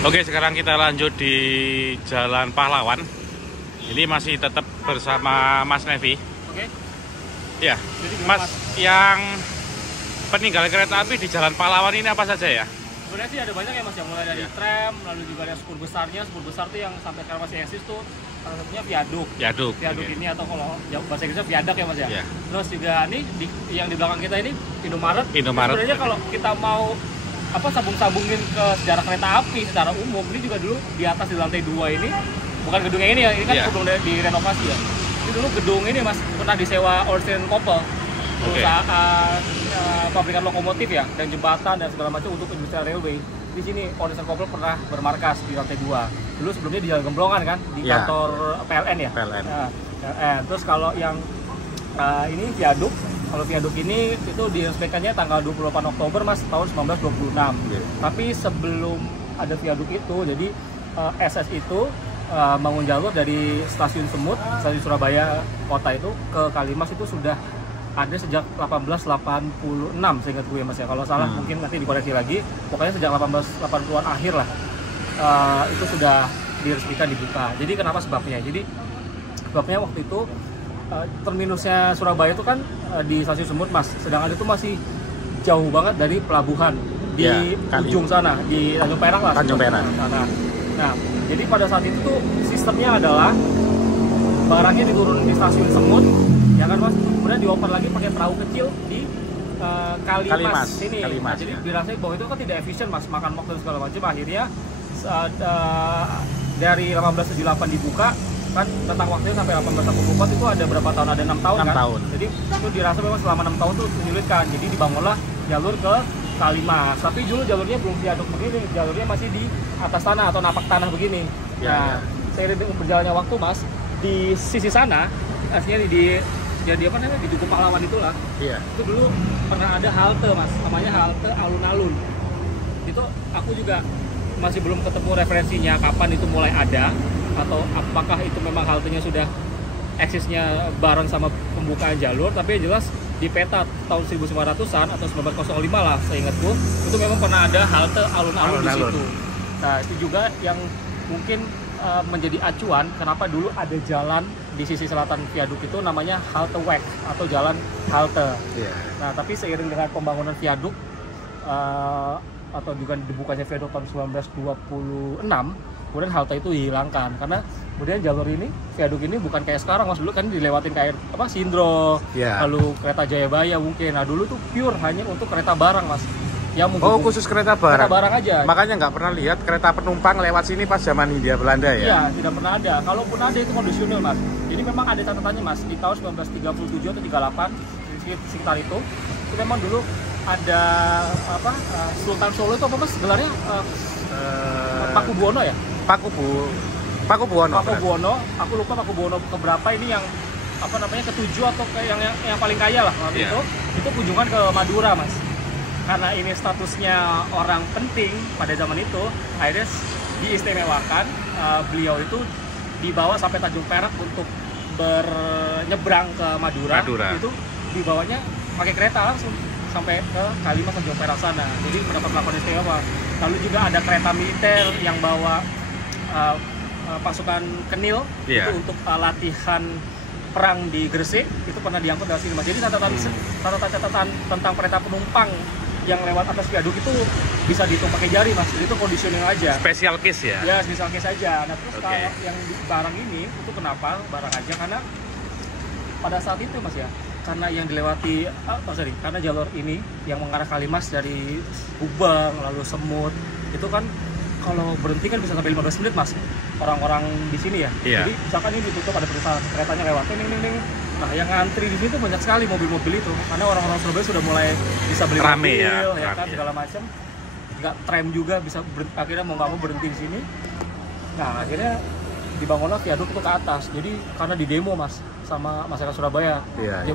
Oke, sekarang kita lanjut di Jalan Pahlawan. Ini masih tetap bersama Mas Nevi. Oke. Ya, Mas, yang peninggalan kereta api di Jalan Pahlawan ini apa saja ya? Sebenarnya sih ada banyak ya Mas, yang mulai dari tram, lalu juga ada spur besarnya. Spur besar tuh yang sampai sekarang masih eksis tuh salah satunya viaduk. Viaduk okay. Ini atau kalau bahasa Inggrisnya viadak ya Mas ya. Yeah. Terus juga ini yang di belakang kita ini Indomaret. Indomaret. Sebenarnya kalau kita mau sambung-sambungin ke sejarah kereta api secara umum, ini juga dulu di atas di lantai 2 ini bukan gedungnya ini ya, ini kan sebelum direnovasi ya. Ini dulu gedung ini Mas pernah disewa Orson Koppel, perusahaan pabrikan lokomotif ya, dan jembatan dan segala macam untuk industrial railway. Di sini Orson Koppel pernah bermarkas di lantai 2. Dulu sebelumnya di Jalan Gemblongan kan, di kantor PLN ya. PLN. Terus kalau yang ini viaduk. Kalau viaduk ini itu diresmikannya tanggal 28 Oktober Mas tahun 1926. Tapi sebelum ada viaduk itu, jadi SS itu bangun jalur dari stasiun Semut, stasiun Surabaya kota itu ke Kalimas itu sudah ada sejak 1886 seingat gue Mas ya. Kalau salah mungkin nanti dikoreksi lagi. Pokoknya sejak 1880-an akhir lah itu sudah diresmikan, dibuka. Jadi kenapa sebabnya? Jadi sebabnya waktu itu terminusnya Surabaya itu kan di stasiun Semut Mas, sedangkan itu masih jauh banget dari pelabuhan di ujung sana, di Tanjung Perak lah. Tanjung Perak. Nah, jadi pada saat itu tuh sistemnya adalah barangnya diturun di stasiun Semut, ya kan Mas, kemudian dioper lagi pakai perahu kecil di Kalimas ini. Kalimas, jadi dirasa bahwa itu kan tidak efisien Mas, makan waktu segala macam. Akhirnya dari 1878 dibuka kan tentang waktunya sampai 1884 itu ada berapa tahun? Ada 6 tahun 6 kan? tahun. Jadi itu dirasa memang selama 6 tahun itu menyulitkan. Jadi dibangunlah jalur ke Kalimas. Tapi dulu jalurnya belum viaduk begini, jalurnya masih di atas tanah atau napak tanah begini. Seiring berjalannya waktu Mas, di sisi sana, aslinya jadi apa namanya, di Duku Pahlawan itulah. Itu dulu pernah ada halte Mas, namanya halte alun-alun. Itu aku juga masih belum ketemu referensinya kapan itu mulai ada, atau apakah itu memang haltenya sudah eksisnya bareng sama pembukaan jalur. Tapi yang jelas di peta tahun 1900-an atau 1905 lah seingatku, itu memang pernah ada halte alun-alun di situ. Nah itu juga yang mungkin menjadi acuan kenapa dulu ada jalan di sisi selatan viaduk itu namanya halte Wek atau jalan halte. Nah tapi seiring dengan pembangunan viaduk atau juga dibukanya viaduk tahun 1926, kemudian halte itu dihilangkan karena kemudian jalur ini, viaduk ini bukan kayak sekarang Mas. Dulu kan dilewatin kayak Sindro, lalu kereta Jayabaya mungkin. Nah dulu tuh pure hanya untuk kereta barang Mas. Khusus kereta barang. Kereta barang aja. Makanya nggak pernah lihat kereta penumpang lewat sini pas zaman Hindia Belanda ya? Iya, tidak pernah ada. Kalaupun ada itu kondisional Mas. Jadi memang ada catatannya Mas, di tahun 1937 atau 38 sekitar itu memang dulu ada Sultan Solo itu apa Mas gelarnya? Pakubuwono ya? Pakubuwono. Aku lupa Pakubuwono keberapa ini yang ketujuh atau yang paling kaya lah waktu itu kunjungan ke Madura Mas. Karena ini statusnya orang penting pada zaman itu, akhirnya diistimewakan, beliau itu dibawa sampai Tanjung Perak untuk bernyebrang ke Madura. Itu dibawanya pakai kereta langsung sampai ke Kalimas Tanjung Perak sana. Jadi mendapat perlakuan istimewa. Lalu juga ada kereta militer yang bawa pasukan Kenil itu untuk latihan perang di Gresik, itu pernah diangkut dari sini Mas. Jadi catatan tentang kereta penumpang yang lewat atas viaduk itu bisa dihitung pakai jari Mas. Jadi itu conditioning aja. Special case ya? Ya, special case aja. Nah terus kalau yang barang ini itu kenapa barang aja? Karena pada saat itu Mas ya, karena yang dilewati, karena jalur ini yang mengarah Kalimas dari Subang lalu Semut itu kan kalau berhenti kan bisa sampai 15 menit Mas, orang-orang di sini ya. Jadi misalkan ini ditutup, ada perusahaan keretanya lewat ini. Nah yang ngantri di sini tuh banyak sekali mobil-mobil itu, karena orang-orang Surabaya sudah mulai bisa beli mobil ya kan segala macam. Nggak tram juga bisa akhirnya mau nggak mau berhenti di sini. Nah akhirnya dibangunlah viaduk itu ke atas. Jadi karena di demo Mas sama masyarakat Surabaya,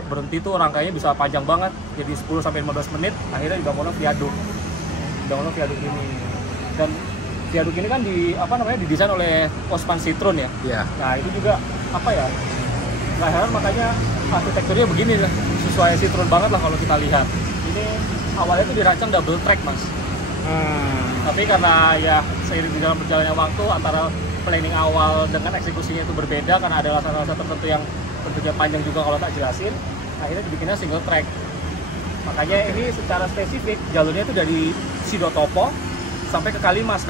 berhenti tuh rangkainya bisa panjang banget, jadi 10-15 menit. Akhirnya dibangunlah viaduk ini. Dan viaduk ini kan didesain oleh Osman Citroen ya. Nah itu juga nggak heran makanya arsitekturnya begini lah, sesuai Citroen banget lah kalau kita lihat. Ini awalnya itu dirancang double track Mas. Tapi karena ya seiring di dalam berjalannya waktu antara planning awal dengan eksekusinya itu berbeda karena ada alasan-alasan tertentu yang tentunya panjang juga kalau tak jelasin, akhirnya dibikinnya single track. Makanya ini secara spesifik jalurnya itu dari Sidotopo sampai ke Kalimas.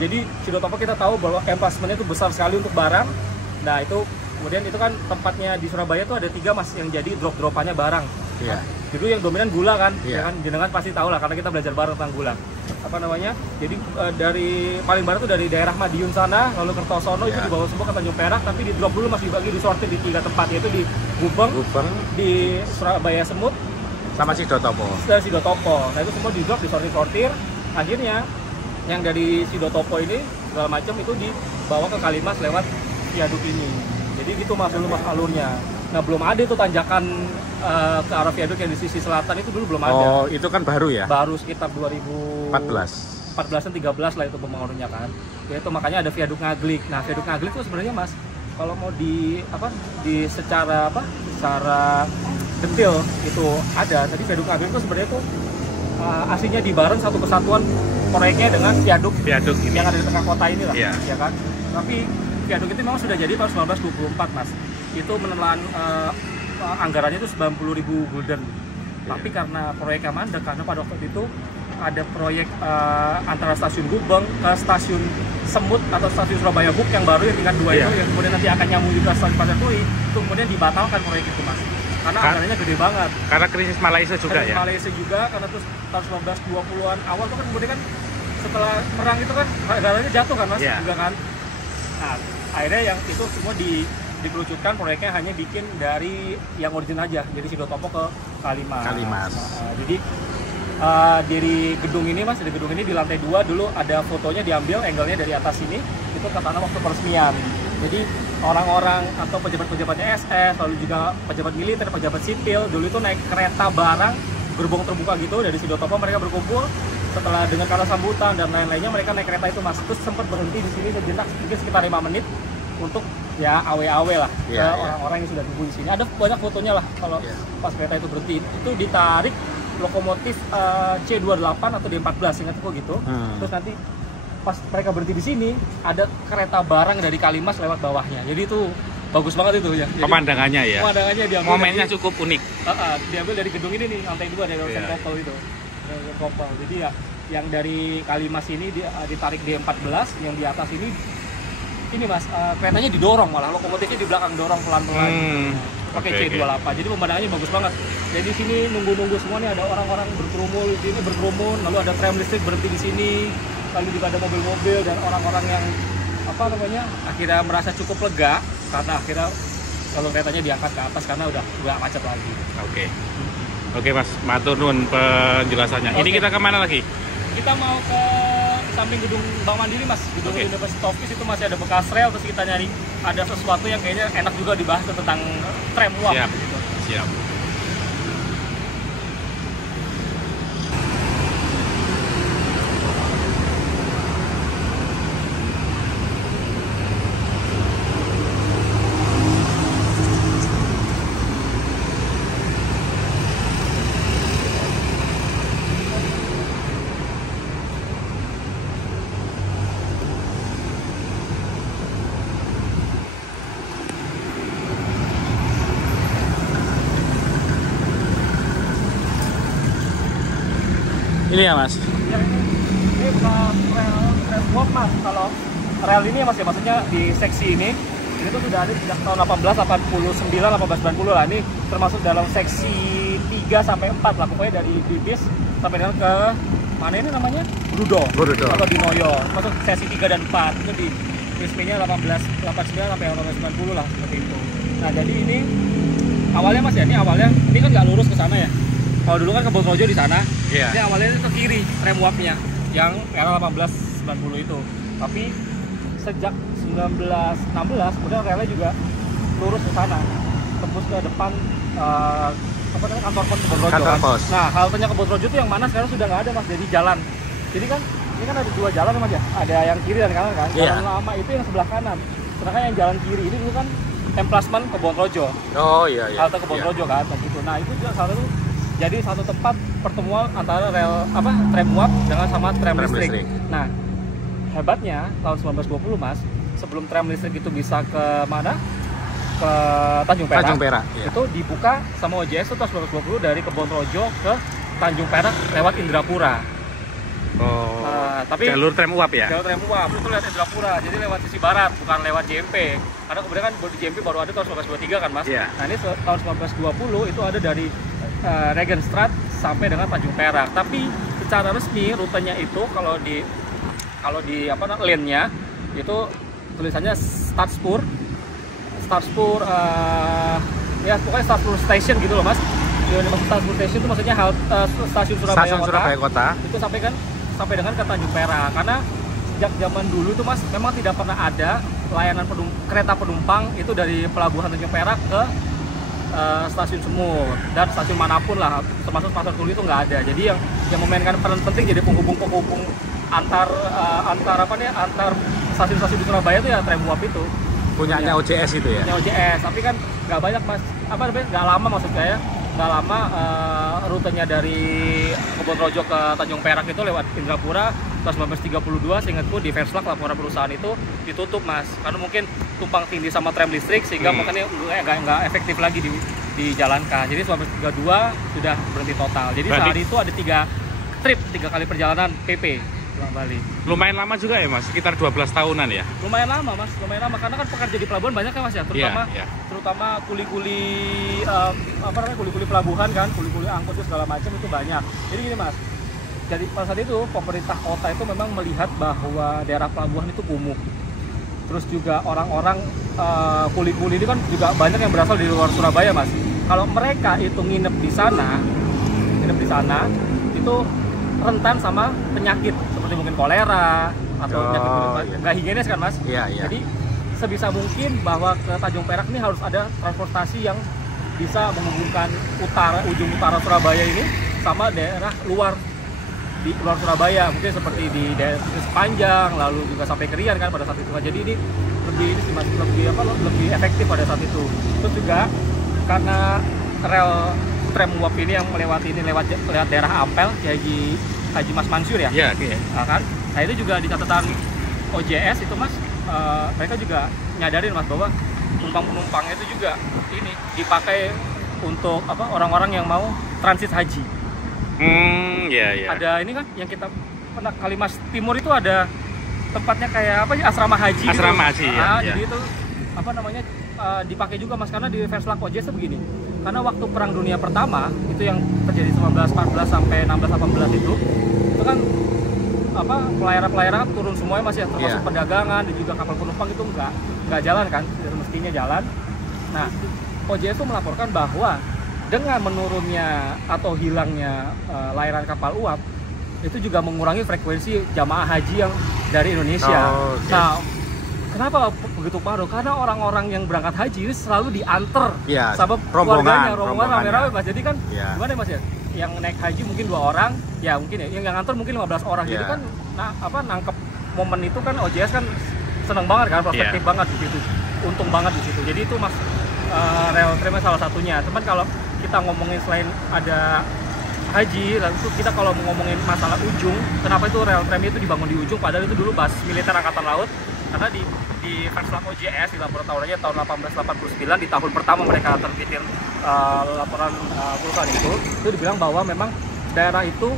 Jadi Sidotopo kita tahu bahwa emplacement-nya itu besar sekali untuk barang. Nah itu kemudian itu kan tempatnya di Surabaya tuh ada 3 mas yang jadi drop-dropannya barang. Iya. Dulu yang dominan gula kan, Iya. ya kan jenengan pasti tahu lah karena kita belajar bareng tentang gula. Apa namanya? Jadi dari paling barat tuh dari daerah Madiun sana, lalu Kertosono itu Iya. dibawa semua ke Tanjung Perak, tapi di drop dulu masih dibagi disortir di 3 tempat, yaitu di Gubeng, di Surabaya Semut, sama Sidotopo. dan Sidotopo. Nah itu semua di drop disortir-sortir. Akhirnya yang dari Sidotopo ini segala macam itu dibawa ke Kalimas lewat viaduk ini. Jadi gitu mas dulu mas alurnya. Nah belum ada itu tanjakan ke arah viaduk yang di sisi selatan itu dulu belum ada. Oh, itu kan baru ya? Baru sekitar 2014 14. dan 13 lah itu pembangunannya kan. Ya itu makanya ada viaduk Ngaglik. Nah viaduk Ngaglik itu sebenarnya mas kalau mau secara detail itu ada. Jadi viaduk Ngaglik itu sebenarnya itu aslinya di Bareng satu kesatuan proyeknya dengan viaduk ini yang ada di tengah kota ini lah, Iya. ya kan. Tapi viaduk itu memang sudah jadi tahun 1924 mas. Itu menelan anggarannya itu 90.000 gulden. Tapi karena proyeknya mandek, karena pada waktu itu ada proyek antara stasiun Gubeng ke stasiun Semut atau stasiun Surabaya Hook yang baru yang tingkat 2 itu yang kemudian nanti akan nyambung juga stasiun Pasar Turi, itu kemudian dibatalkan proyek itu mas. Karena anggarannya gede banget. Karena krisis Malaysia juga krisis ya? Malaysia juga, karena terus tahun 1920-an awal tuh kan kemudian kan setelah perang itu kan anggarannya jatuh kan mas juga kan. Nah akhirnya yang itu semua dikerucutkan proyeknya hanya bikin dari yang original aja, jadi Sidotopo ke Kalimas. Jadi dari gedung ini mas, di gedung ini di lantai 2 dulu ada fotonya diambil angle-nya dari atas sini, itu katanya waktu peresmian. Jadi orang-orang atau pejabat-pejabatnya SS, lalu juga pejabat militer, pejabat sipil, dulu itu naik kereta barang, gerbong terbuka gitu dari Sidotopo, mereka berkumpul. Setelah dengan kata sambutan dan lain-lainnya, mereka naik kereta itu mas, terus sempat berhenti di sini sejenak, mungkin sekitar 5 menit untuk ya awe-awe lah ke orang-orang yang sudah tunggu di sini. Ada banyak fotonya lah kalau pas kereta itu berhenti. Itu ditarik lokomotif C28 atau D14 ingat kok gitu. Terus nanti pas mereka berhenti di sini ada kereta barang dari Kalimas lewat bawahnya. Jadi itu bagus banget itu ya. Jadi, pemandangannya ya. Pemandangannya diambil. Momennya cukup unik. Diambil dari gedung ini nih, lantai 2 dari Ocean Couple itu. Couple. Jadi ya yang dari Kalimas ini ditarik D14, yang di atas ini mas keretanya didorong, malah lokomotifnya di belakang dorong pelan-pelan. Pakai C28. Jadi pemandangannya bagus banget. Jadi di sini nunggu-nunggu semua nih, ada orang-orang berkerumun, lalu ada tram listrik berhenti di sini, lalu juga ada mobil-mobil dan orang-orang yang akhirnya merasa cukup lega karena akhirnya kalau keretanya diangkat ke atas karena udah macet lagi. Oke mas, matur nuwun penjelasannya. Ini kita kemana lagi? Kita mau ke samping gedung Bank Mandiri mas, gedung University Office itu masih ada bekas rel, terus kita nyari ada sesuatu yang kayaknya enak juga dibahas tentang tram uap. Siap. Ini ya mas? Ya, ini bukan rel uap mas. Kalau rel ini mas ya, maksudnya di seksi ini tuh sudah ada sejak tahun 1889, 1890 lah. Ini termasuk dalam seksi 3 sampai 4 lah, pokoknya dari Bibis sampai dengan ke mana ini namanya? Brudo. Atau di Noyo. Masuk seksi 3 dan 4 itu di resminya 1889 sampai 1890 lah, seperti itu. Nah jadi ini awalnya mas ya, ini kan nggak lurus ke sana ya. Kalau dulu kan Kebonrojo di sana, ini awalnya itu ke kiri rem uapnya yang era 1890 itu. Tapi sejak 1916 kemudian relnya juga lurus ke sana, tembus ke depan kantor pos Kebonrojo. Nah haltenya Kebonrojo itu yang mana sekarang sudah nggak ada mas, jadi jalan. Jadi kan ini kan ada 2 jalan mas ya, ada yang kiri dan kanan kan. Jalan lama itu yang sebelah kanan, sedangkan yang jalan kiri ini dulu kan emplasmen Kebonrojo. Halte Kebonrojo kan begitu. Nah itu juga salah satu jadi satu tempat pertemuan antara tram uap dengan sama tram listrik. Nah, hebatnya tahun 1920 Mas, sebelum tram listrik itu bisa ke mana? Ke Tanjung Perak. Iya. Itu dibuka sama OJS itu tahun 1920 dari Kebonrojo ke Tanjung Perak lewat Indrapura. Oh, tapi jalur tram uap ya? Jalur tram uap itu lewat Indrapura, jadi lewat sisi barat, bukan lewat JMP. Karena kemudian kan di JMP baru ada tahun 1923 kan Mas. Yeah. Nah ini tahun 1920 itu ada dari Regenstraat sampai dengan Tanjung Perak. Tapi secara resmi rutenya itu kalau di lane-nya itu tulisannya Stadspoor, ya pokoknya Stadspoor Station gitu loh Mas. Yang dimaksud Stadspoor Station itu maksudnya stasiun Surabaya Kota. Itu sampai dengan ke Tanjung Perak. Karena sejak zaman dulu itu Mas memang tidak pernah ada layanan kereta penumpang itu dari pelabuhan Tanjung Perak ke stasiun Semur dan stasiun manapun lah, termasuk Pasar Turi itu nggak ada. Jadi yang memainkan peran penting jadi penghubung antar stasiun-stasiun di Surabaya itu ya tram uap itu. Punyanya OJS itu ya? Punya OJS, tapi kan nggak banyak Mas, nggak lama maksudnya ya. Nggak lama rutenya dari Kebonrojo ke Tanjung Perak itu lewat Indrapura tahun 1932, seingatku di Verslak laporan perusahaan itu ditutup Mas, karena mungkin tumpang tindih sama tram listrik sehingga makanya nggak efektif lagi dijalankan. Jadi 1932 sudah berhenti total. Jadi saat itu ada 3 kali perjalanan PP pulang Bali. Lumayan lama juga ya Mas, sekitar 12 tahunan ya? Lumayan lama Mas, karena kan pekerja di pelabuhan banyak kan Mas ya, terutama kuli-kuli kuli-kuli pelabuhan kan, kuli-kuli angkut segala macam itu banyak. Jadi gini Mas, jadi pada saat itu pemerintah kota itu memang melihat bahwa daerah pelabuhan itu kumuh. Terus juga orang-orang kuli-kuli ini kan juga banyak yang berasal dari luar Surabaya Mas. Kalau mereka itu nginep di sana itu rentan sama penyakit seperti mungkin kolera atau penyakit nggak higienis kan Mas. Iya. Jadi sebisa mungkin bahwa ke Tanjung Perak ini harus ada transportasi yang bisa menghubungkan ujung utara Surabaya ini sama daerah di luar Surabaya, mungkin seperti di daerah Sepanjang, lalu juga sampai Krian kan pada saat itu. Jadi ini lebih efektif pada saat itu. Terus juga karena rel tram uap ini yang melewati ini lewat daerah Ampel, Haji Mas Mansur ya. Iya. Nah, kan? Nah itu juga di catatan OJS itu Mas, mereka juga nyadarin Mas bahwa penumpang-penumpang itu juga ini dipakai untuk orang-orang yang mau transit haji. Iya. Ada ini kan yang kita pernah Kalimas Timur itu ada tempatnya kayak asrama haji. Asrama haji gitu. ya. Jadi itu dipakai juga Mas, karena di Verslak OJS begini. Karena waktu Perang Dunia Pertama itu yang terjadi 1914 sampai 1618 itu kan pelayaran turun semuanya Mas ya, termasuk perdagangan dan juga kapal penumpang itu nggak jalan kan, mestinya jalan. Nah, OJS itu melaporkan bahwa dengan menurunnya atau hilangnya layanan kapal uap itu juga mengurangi frekuensi jamaah haji yang dari Indonesia. Nah, kenapa begitu parah? Karena orang-orang yang berangkat haji ini selalu diantar sama keluarganya, rombongan rame-rame Mas. Jadi kan gimana Mas ya? Yang naik haji mungkin 2 orang, ya mungkin ya. Yang ngantar mungkin 15 orang. Jadi kan nangkep momen itu kan OJS kan seneng banget kan, prospektif banget di situ. Untung banget di situ. Jadi itu Mas rel tram salah satunya. Cuman kalau kita ngomongin selain ada haji, lalu kita kalau ngomongin masalah ujung, kenapa itu rel tram itu dibangun di ujung padahal itu dulu basis militer Angkatan Laut. Karena di Verslak OJS di laporan tahunan tahun 1889 di tahun pertama mereka terbitin laporan perusahaan itu dibilang bahwa memang daerah itu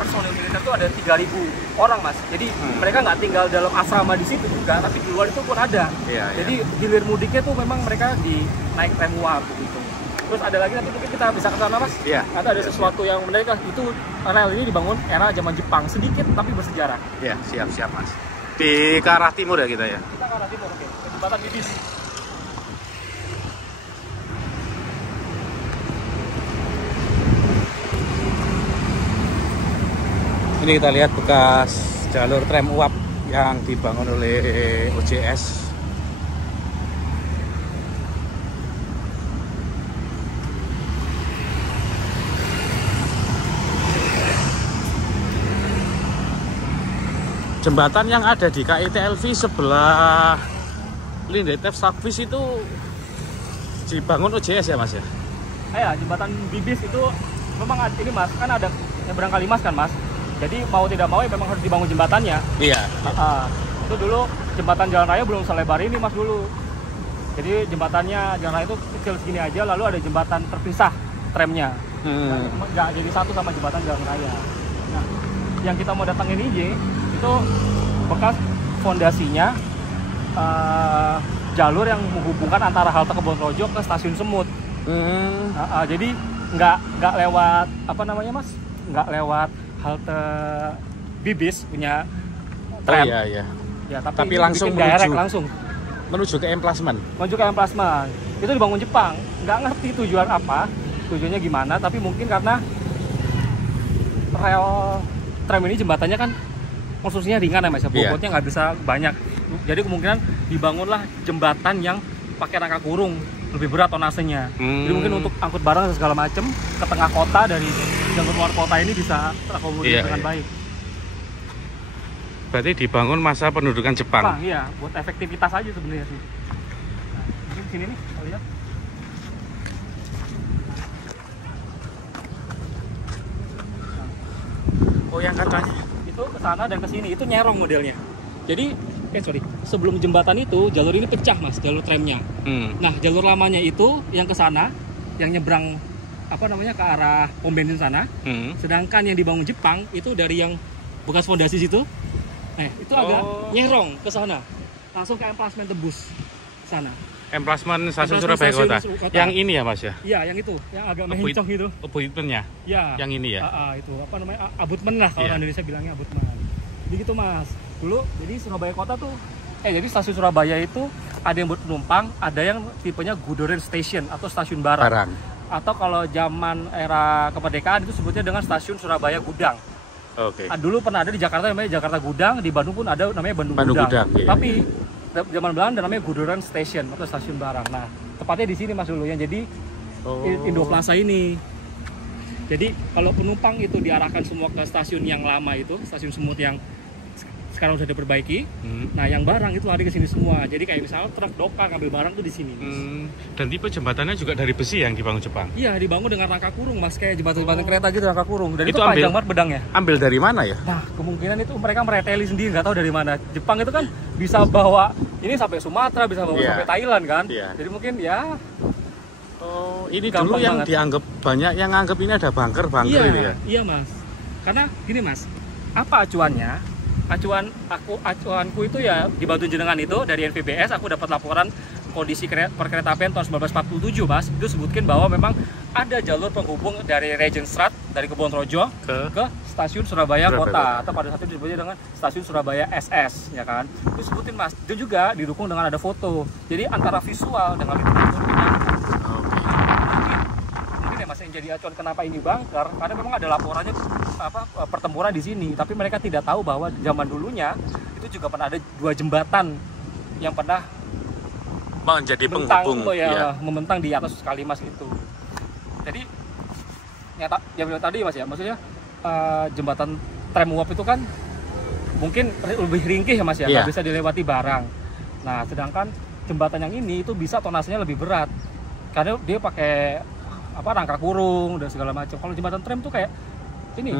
personil militer itu ada 3.000 orang Mas. Jadi mereka nggak tinggal dalam asrama di situ juga, tapi di luar itu pun ada. Jadi hilir mudiknya tuh memang mereka naik tram uap gitu. Terus ada lagi nanti mungkin kita bisa ke sana Mas. Nanti ada sesuatu yang menarik itu rel ini dibangun era zaman Jepang, sedikit tapi bersejarah. Iya, siap Mas. Di ke arah timur ya kita ya? Kita ke arah timur, oke. Ke jembatan Bibis. Ini kita lihat bekas jalur tram uap yang dibangun oleh OJS. Jembatan yang ada di KITLV sebelah Lindetev Starkfish itu dibangun OJS ya Mas ya? jembatan Bibis itu memang ini mas, kan ada nyebrang Kalimas kan mas. Jadi mau tidak mau ya memang harus dibangun jembatannya. Iya. Itu dulu jembatan jalan raya belum selebar ini mas dulu. Jadi jembatannya jalan raya itu kecil segini aja, lalu ada jembatan terpisah tramnya. Nggak jadi satu sama jembatan jalan raya. Nah, yang kita mau datangin ini itu bekas fondasinya jalur yang menghubungkan antara halte Kebonrojo ke stasiun Semut. Jadi nggak lewat apa namanya mas? Nggak lewat halte Bibis punya tram. Iya. Ya, tapi langsung menuju ke emplasement. Menuju ke emplasement. Itu dibangun Jepang. Nggak ngerti tujuan apa, tujuannya gimana, tapi mungkin karena rel tram ini jembatannya kan konstruksinya ringan ya mas, bobotnya nggak bisa banyak. Jadi kemungkinan dibangunlah jembatan yang pakai rangka kurung, lebih berat tonasenya. Jadi mungkin untuk angkut barang dan segala macam ke tengah kota dari jalur luar kota ini bisa terakomodir dengan baik. Berarti dibangun masa pendudukan Jepang. Iya, buat efektivitas aja sebenarnya sih. Nah, mungkin sini nih, kita lihat. Oh, yang katanya itu ke sana dan ke sini itu nyerong modelnya. Jadi, sebelum jembatan itu jalur ini pecah mas, jalur tramnya. Nah, jalur lamanya itu yang ke sana, yang nyebrang apa namanya ke arah pom bensin sana. Sedangkan yang dibangun Jepang itu dari yang bekas fondasi situ. Itu agak nyerong ke sana, langsung ke emplasement tebus sana. Emplasement stasiun Surabaya Kota. Yang ini ya mas ya? Iya, yang itu, yang agak mehincong gitu. Abutmennya? Ya. Yang ini ya? Itu apa namanya? Abutmen lah kalau Indonesia bilangnya abutmen. Jadi gitu mas. Dulu jadi Surabaya Kota tuh, jadi stasiun Surabaya itu ada yang buat penumpang, ada yang tipenya Gudoren Station atau stasiun barang. Atau kalau zaman era kemerdekaan itu sebutnya dengan stasiun Surabaya Gudang. Dulu pernah ada di Jakarta namanya Jakarta Gudang, di Bandung pun ada namanya Bandung Gudang. Tapi zaman Belanda namanya Gudoren Station atau stasiun barang. Nah, tepatnya di sini mas dulu yang jadi Indo Plaza ini. Jadi kalau penumpang itu diarahkan semua ke stasiun yang lama itu, stasiun Semut yang sekarang sudah diperbaiki. Nah, yang barang itu lari ke sini semua. Jadi kayak misalnya truk doka ngambil barang tuh di sini. Dan tipe jembatannya juga dari besi yang dibangun Jepang. Iya, dibangun dengan rangka kurung mas, kayak jembatan kereta gitu rangka kurung. Dan itu panjang banget bedangnya. Ambil dari mana ya? Nah, kemungkinan itu mereka mereteli sendiri, nggak tahu dari mana. Jepang itu kan bisa bawa ini sampai Sumatera, bisa bawa sampai Thailand kan. Jadi mungkin ya. Ini dulu yang dianggap banyak yang anggap ini ada bunker ini ya. Iya mas. Karena gini mas, apa acuannya? Acuanku itu ya di Batu Jenengan itu dari NVBS aku dapat laporan kondisi perkeretaapian tahun 1947 mas. Itu sebutkan bahwa memang ada jalur penghubung dari Regenstraat dari Kebonrojo ke stasiun Surabaya Kota atau pada saat itu disebutnya dengan stasiun Surabaya SS ya kan. Itu sebutin mas. Itu juga didukung dengan ada foto. Jadi antara visual dengan literaturnya mungkin ya mas yang jadi acuan kenapa ini bunker karena memang ada laporannya pertempuran di sini, tapi mereka tidak tahu bahwa zaman dulunya itu juga pernah ada 2 jembatan yang pernah menjadi penghubung membentang di atas Kalimas itu. Jadi nyata yang bilang tadi mas ya, maksudnya jembatan tram uap itu kan mungkin lebih ringkih ya mas ya, nggak bisa dilewati barang. Nah, sedangkan jembatan yang ini itu bisa tonasenya lebih berat karena dia pakai rangka kurung dan segala macam. Kalau jembatan tram tuh kayak ini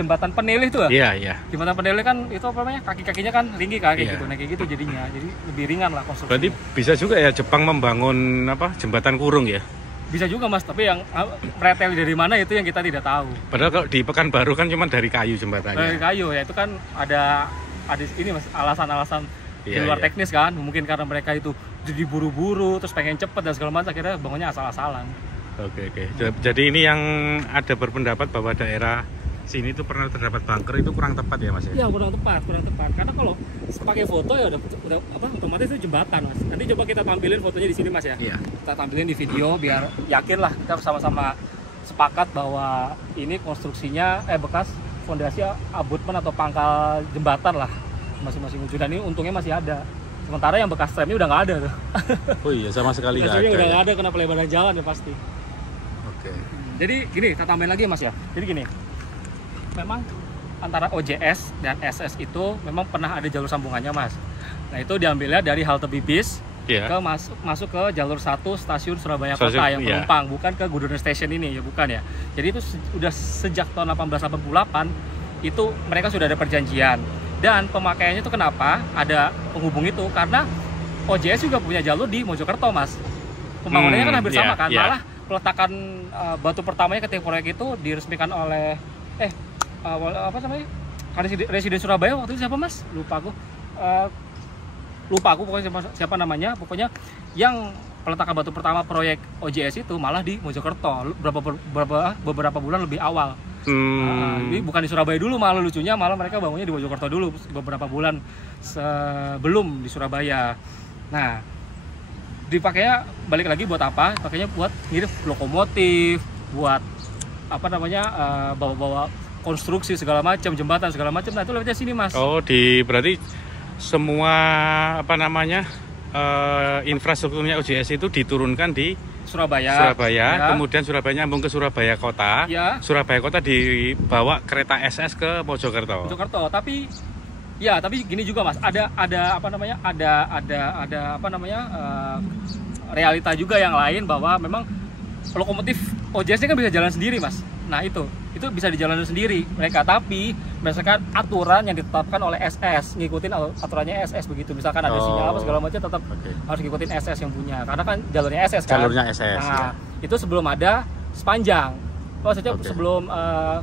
jembatan peneleh tuh ya? Jembatan peneleh kan itu apa namanya kaki-kakinya kan ringkih gitu, kayak gitu jadinya, jadi lebih ringan lah konstruksinya. Berarti bisa juga ya Jepang membangun jembatan kurung ya? Bisa juga mas, tapi yang meretel dari mana itu yang kita tidak tahu. Padahal kalau di Pekanbaru kan cuma dari kayu jembatannya. Dari kayu ya, itu kan ada ini mas alasan-alasan di luar teknis kan, mungkin karena mereka itu jadi buru-buru terus pengen cepet dan segala macam, akhirnya bangunnya asal-asalan. Oke. Jadi ini yang ada berpendapat bahwa daerah sini itu pernah terdapat bunker itu kurang tepat ya mas ya? Iya kurang tepat. Karena kalau pakai foto ya udah otomatis itu jembatan mas. Nanti coba kita tampilin fotonya di sini mas ya. Kita tampilin di video biar yakin lah kita sama-sama sepakat bahwa ini konstruksinya bekas fondasi abutmen atau pangkal jembatan lah masing-masing ujung. Dan ini untungnya masih ada. Sementara yang bekas tramnya udah nggak ada tuh. Oh iya sama sekali nggak ada. Udah nggak ada kena pelebaran jalan ya pasti. Jadi gini, kita tambahin lagi mas ya. Jadi gini, memang antara OJS dan SS itu memang pernah ada jalur sambungannya mas. Nah itu diambilnya dari halte Bibis Iya. masuk ke jalur 1 stasiun Surabaya Stasiun, Kota yang iya. penumpang, bukan ke Gubernur Station ini ya, bukan ya. Jadi itu udah sejak tahun 1888 itu mereka sudah ada perjanjian. Dan pemakaiannya itu kenapa ada penghubung itu? Karena OJS juga punya jalur di Mojokerto, Mas. Pembangunannya kan hampir sama kan. Malah peletakan batu pertamanya ketika proyek itu diresmikan oleh apa namanya? Residen Surabaya waktu itu siapa, Mas? Lupa aku pokoknya siapa namanya. Pokoknya yang peletakan batu pertama proyek OJS itu malah di Mojokerto beberapa bulan lebih awal. Jadi bukan di Surabaya dulu, malah lucunya malah mereka bangunnya di Mojokerto dulu beberapa bulan sebelum di Surabaya. Nah, dipakainya balik lagi buat apa? Pakainya buat ngirim lokomotif, buat apa namanya, bawa-bawa konstruksi segala macam, jembatan segala macam. Nah, itu lewatnya sini, Mas. Oh, berarti semua apa namanya infrastrukturnya OJS itu diturunkan di Surabaya. Ya. Kemudian Surabaya nyambung ke Surabaya Kota. Ya. Surabaya Kota dibawa kereta SS ke Mojokerto. Tapi gini juga, Mas. Ada apa namanya? Ada apa namanya? Realita juga yang lain bahwa memang lokomotif OJS ini kan bisa jalan sendiri, Mas. Nah, itu bisa dijalankan sendiri mereka, tapi berdasarkan aturan yang ditetapkan oleh SS, ngikutin aturannya SS begitu. Misalkan ada sinyal apa segala macam, tetap harus ngikutin SS yang punya, karena kan jalurnya SS kan. Jalurnya SS. Nah, itu sebelum ada sepanjang. Maksudnya sebelum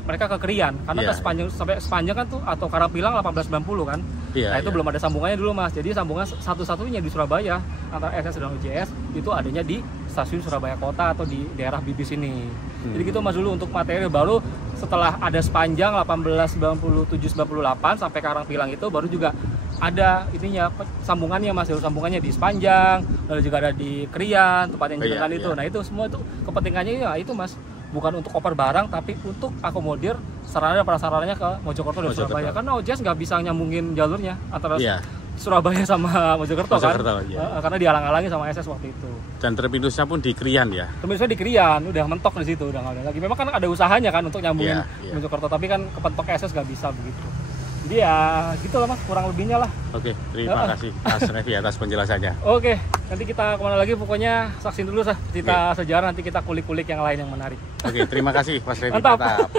mereka ke Krian, karena sampai sepanjang kan tuh, atau Karangpilang 1890 kan. Nah, itu belum ada sambungannya dulu, Mas. Jadi sambungan satu-satunya di Surabaya antara SS dan OJS itu adanya di stasiun Surabaya Kota atau di daerah Bibis ini. Jadi gitu, Mas, dulu untuk materi. Baru setelah ada sepanjang 1897-98 sampai Karangpilang itu baru juga ada ininya sambungannya, Mas. Sambungannya di Sepanjang, lalu juga ada di Krian, tempat yang jalan itu. Nah, itu semua itu kepentingannya ya itu, Mas. Bukan untuk oper barang, tapi untuk akomodir sarana dan prasarananya ke Mojokerto dan Surabaya. Karena OJS nggak bisa nyambungin jalurnya antara Surabaya sama Mojokerto kan. Karena dihalang-halangi sama SS waktu itu. Dan terpinusnya pun di Krian ya. Terpinusnya di Krian, udah mentok di situ, udah nggak ada lagi. Memang kan ada usahanya kan untuk nyambungin Mojokerto, tapi kan kepentok SS nggak bisa begitu. Jadi ya gitu lah, Mas, kurang lebihnya lah. Oke, terima kasih Mas Revi atas penjelasannya. Oke, nanti kita kemana lagi, pokoknya saksin dulu cerita sejarah, nanti kita kulik-kulik yang lain yang menarik. Oke, terima kasih Mas Revi. Mantap.